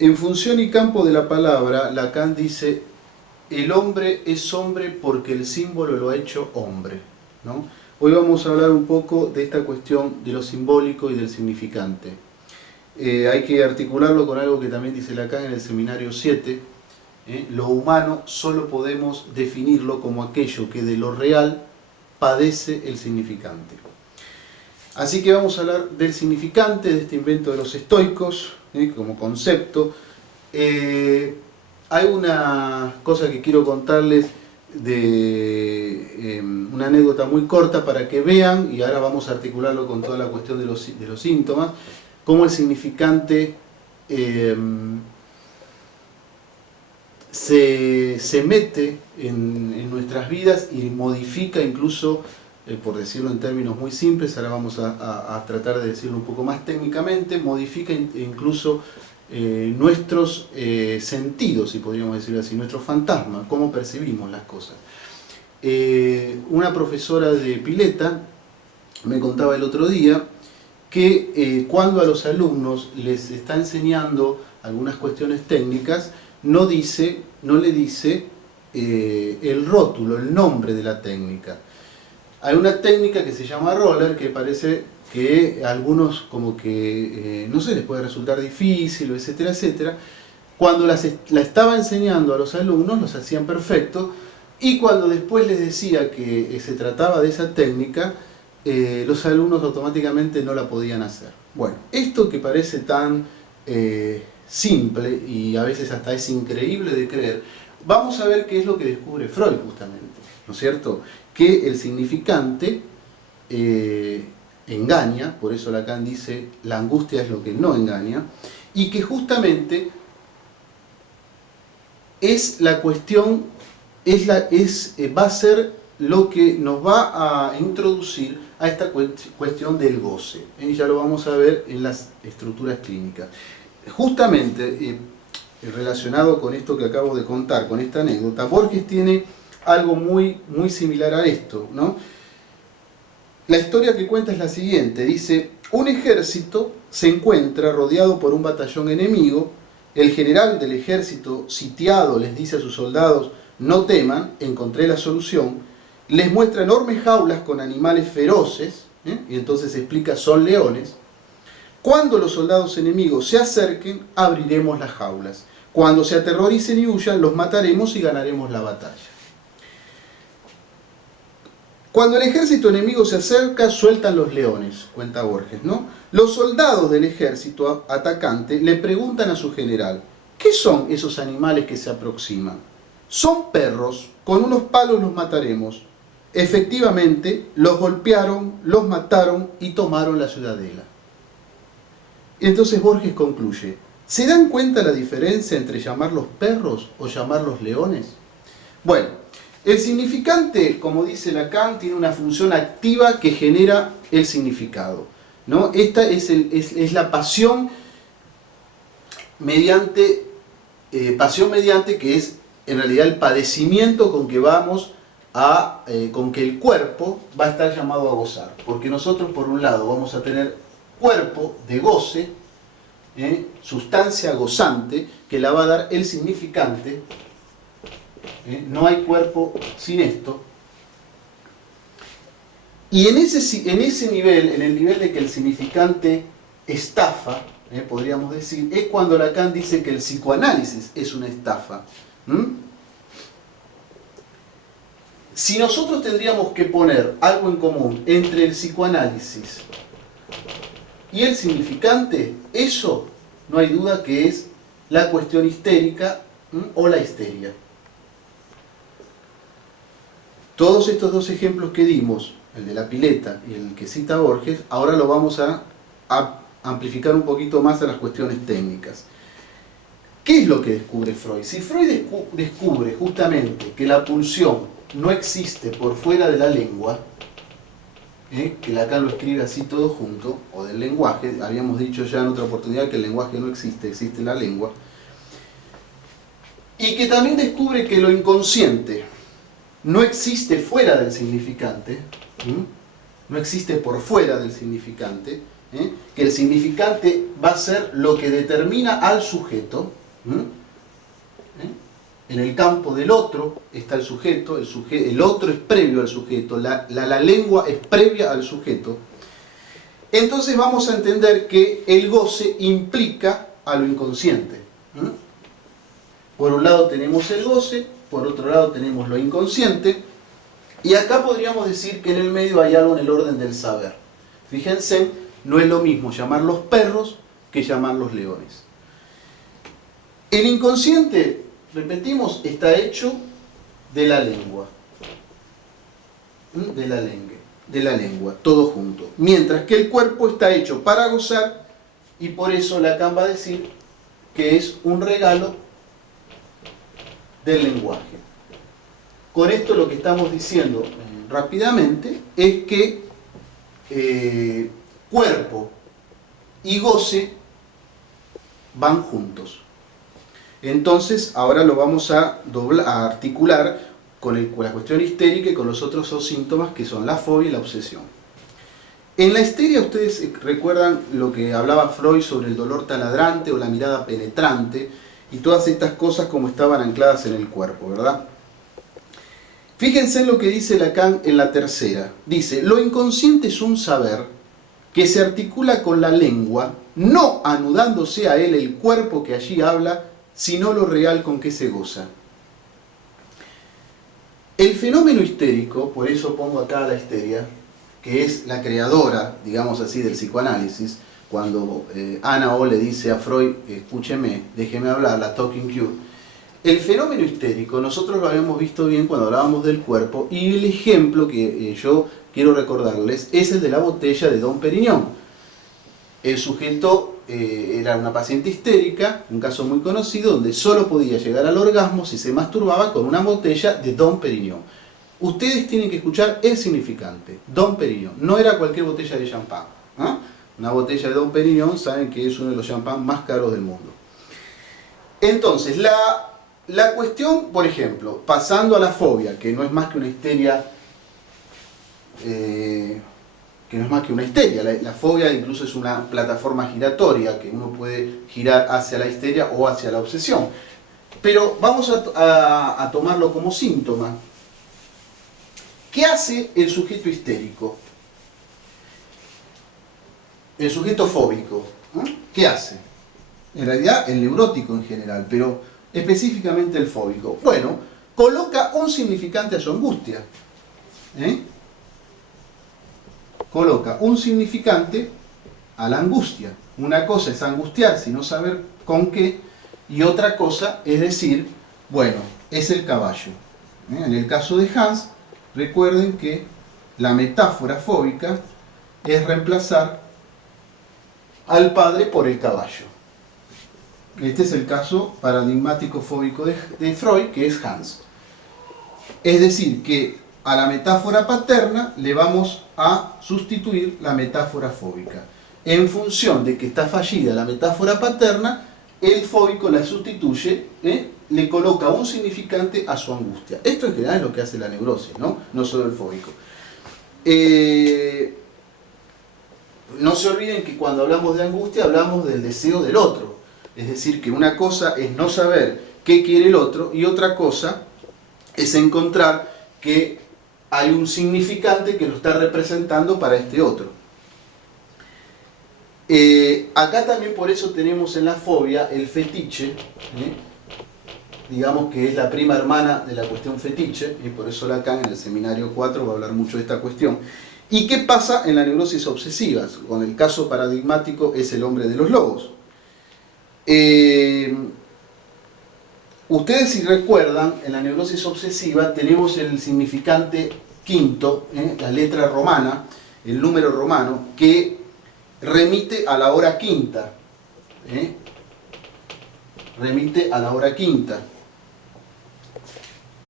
En función y campo de la palabra, Lacan dice, el hombre es hombre porque el símbolo lo ha hecho hombre, ¿no? Hoy vamos a hablar un poco de esta cuestión de lo simbólico y del significante. Hay que articularlo con algo que también dice Lacan en el Seminario 7. Lo humano solo podemos definirlo como aquello que de lo real padece el significante. Así que vamos a hablar del significante, de este invento de los estoicos, como concepto. Hay una cosa que quiero contarles de una anécdota muy corta para que vean, y ahora vamos a articularlo con toda la cuestión de los síntomas, cómo el significante se mete en nuestras vidas y modifica incluso, por decirlo en términos muy simples, ahora vamos a tratar de decirlo un poco más técnicamente, modifica incluso nuestros sentidos, si podríamos decirlo así, nuestros fantasmas, cómo percibimos las cosas. Una profesora de pileta me contaba el otro día que cuando a los alumnos les está enseñando algunas cuestiones técnicas, no le dice el rótulo, el nombre de la técnica. Hay una técnica que se llama roller que parece que a algunos como que, no sé, les puede resultar difícil, etcétera, etcétera. Cuando la estaba enseñando a los alumnos, los hacían perfecto, y cuando después les decía que se trataba de esa técnica, los alumnos automáticamente no la podían hacer. Bueno, esto que parece tan simple y a veces hasta es increíble de creer, vamos a ver qué es lo que descubre Freud justamente, ¿no es cierto? Que el significante engaña, por eso Lacan dice la angustia es lo que no engaña, y que justamente es la cuestión, va a ser lo que nos va a introducir a esta cuestión del goce. Ya lo vamos a ver en las estructuras clínicas. Justamente relacionado con esto que acabo de contar, con esta anécdota, Borges tiene algo muy similar a esto, ¿no? La historia que cuenta es la siguiente, dice: un ejército se encuentra rodeado por un batallón enemigo, el general del ejército sitiado les dice a sus soldados: no teman, encontré la solución, les muestra enormes jaulas con animales feroces, y entonces explica, son leones. Cuando los soldados enemigos se acerquen, abriremos las jaulas. Cuando se aterroricen y huyan, los mataremos y ganaremos la batalla. Cuando el ejército enemigo se acerca, sueltan los leones, cuenta Borges, ¿no? Los soldados del ejército atacante le preguntan a su general: ¿qué son esos animales que se aproximan? Son perros, con unos palos los mataremos. Efectivamente, los golpearon, los mataron y tomaron la ciudadela. Entonces Borges concluye: ¿se dan cuenta la diferencia entre llamarlos perros o llamarlos leones? Bueno, el significante, como dice Lacan, tiene una función activa que genera el significado, ¿no? Esta es la pasión mediante, que es en realidad el padecimiento con que con que el cuerpo va a estar llamado a gozar. Porque nosotros, por un lado, vamos a tener cuerpo de goce, sustancia gozante, que la va a dar el significante. No hay cuerpo sin esto. Y en ese nivel, en el nivel de que el significante estafa, podríamos decir, es cuando Lacan dice que el psicoanálisis es una estafa. Si nosotros tendríamos que poner algo en común entre el psicoanálisis y el significante, eso no hay duda que es la cuestión histérica o la histeria. Todos estos dos ejemplos que dimos, el de la pileta y el que cita Borges, ahora lo vamos a amplificar un poquito más a las cuestiones técnicas. ¿Qué es lo que descubre Freud? Si Freud descubre justamente que la pulsión no existe por fuera de la lengua, que Lacan lo escribe así todo junto, o del lenguaje, habíamos dicho ya en otra oportunidad que el lenguaje no existe, existe la lengua, y que también descubre que lo inconsciente no existe fuera del significante, no existe por fuera del significante, que el significante va a ser lo que determina al sujeto. En el campo del otro está el sujeto, el otro es previo al sujeto, la lengua es previa al sujeto. Entonces vamos a entender que el goce implica a lo inconsciente. Por un lado tenemos el goce, por otro lado tenemos lo inconsciente, y acá podríamos decir que en el medio hay algo en el orden del saber. Fíjense, no es lo mismo llamar los perros que llamar los leones. El inconsciente, repetimos, está hecho de la lengua. De la lengua, todo junto. Mientras que el cuerpo está hecho para gozar, y por eso Lacan va a decir que es un regalo del lenguaje. Con esto lo que estamos diciendo rápidamente es que cuerpo y goce van juntos. Entonces ahora lo vamos a articular con la cuestión histérica y con los otros dos síntomas que son la fobia y la obsesión. En la histeria ustedes recuerdan lo que hablaba Freud sobre el dolor taladrante o la mirada penetrante y todas estas cosas como estaban ancladas en el cuerpo, ¿verdad? Fíjense en lo que dice Lacan en la tercera. Dice, lo inconsciente es un saber que se articula con la lengua, no anudándose a él el cuerpo que allí habla, sino lo real con que se goza. El fenómeno histérico, por eso pongo acá la histeria, que es la creadora, digamos así, del psicoanálisis, cuando Ana O le dice a Freud, escúcheme, déjeme hablar, la talking cure. El fenómeno histérico, nosotros lo habíamos visto bien cuando hablábamos del cuerpo, y el ejemplo que yo quiero recordarles es el de la botella de Dom Pérignon. El sujeto era una paciente histérica, un caso muy conocido, donde solo podía llegar al orgasmo si se masturbaba con una botella de Dom Pérignon. Ustedes tienen que escuchar el significante, Dom Pérignon, no era cualquier botella de champán. Una botella de Dom Pérignon, saben que es uno de los champán más caros del mundo. Entonces, la cuestión, por ejemplo, pasando a la fobia, que no es más que una histeria, la fobia incluso es una plataforma giratoria, que uno puede girar hacia la histeria o hacia la obsesión. Pero vamos a tomarlo como síntoma. ¿Qué hace el sujeto histérico? El sujeto fóbico, ¿qué hace? En realidad el neurótico en general, pero específicamente el fóbico. Bueno, coloca un significante a su angustia. Coloca un significante a la angustia. Una cosa es angustiarse y no saber con qué, y otra cosa es decir, bueno, es el caballo. En el caso de Hans, recuerden que la metáfora fóbica es reemplazar al padre por el caballo. Este es el caso paradigmático fóbico de Freud, que es Hans. Es decir, que a la metáfora paterna le vamos a sustituir la metáfora fóbica. En función de que está fallida la metáfora paterna, el fóbico la sustituye, le coloca un significante a su angustia. Esto en general es lo que hace la neurosis, no solo el fóbico. No se olviden que cuando hablamos de angustia hablamos del deseo del otro. Es decir, que una cosa es no saber qué quiere el otro y otra cosa es encontrar que hay un significante que lo está representando para este otro. Acá también por eso tenemos en la fobia el fetiche, digamos que es la prima hermana de la cuestión fetiche, y por eso Lacan en el seminario 4 va a hablar mucho de esta cuestión. ¿Y qué pasa en la neurosis obsesiva? Con el caso paradigmático es el hombre de los lobos. Ustedes si recuerdan, en la neurosis obsesiva tenemos el significante quinto, la letra romana, el número romano, que remite a la hora quinta. Remite a la hora quinta.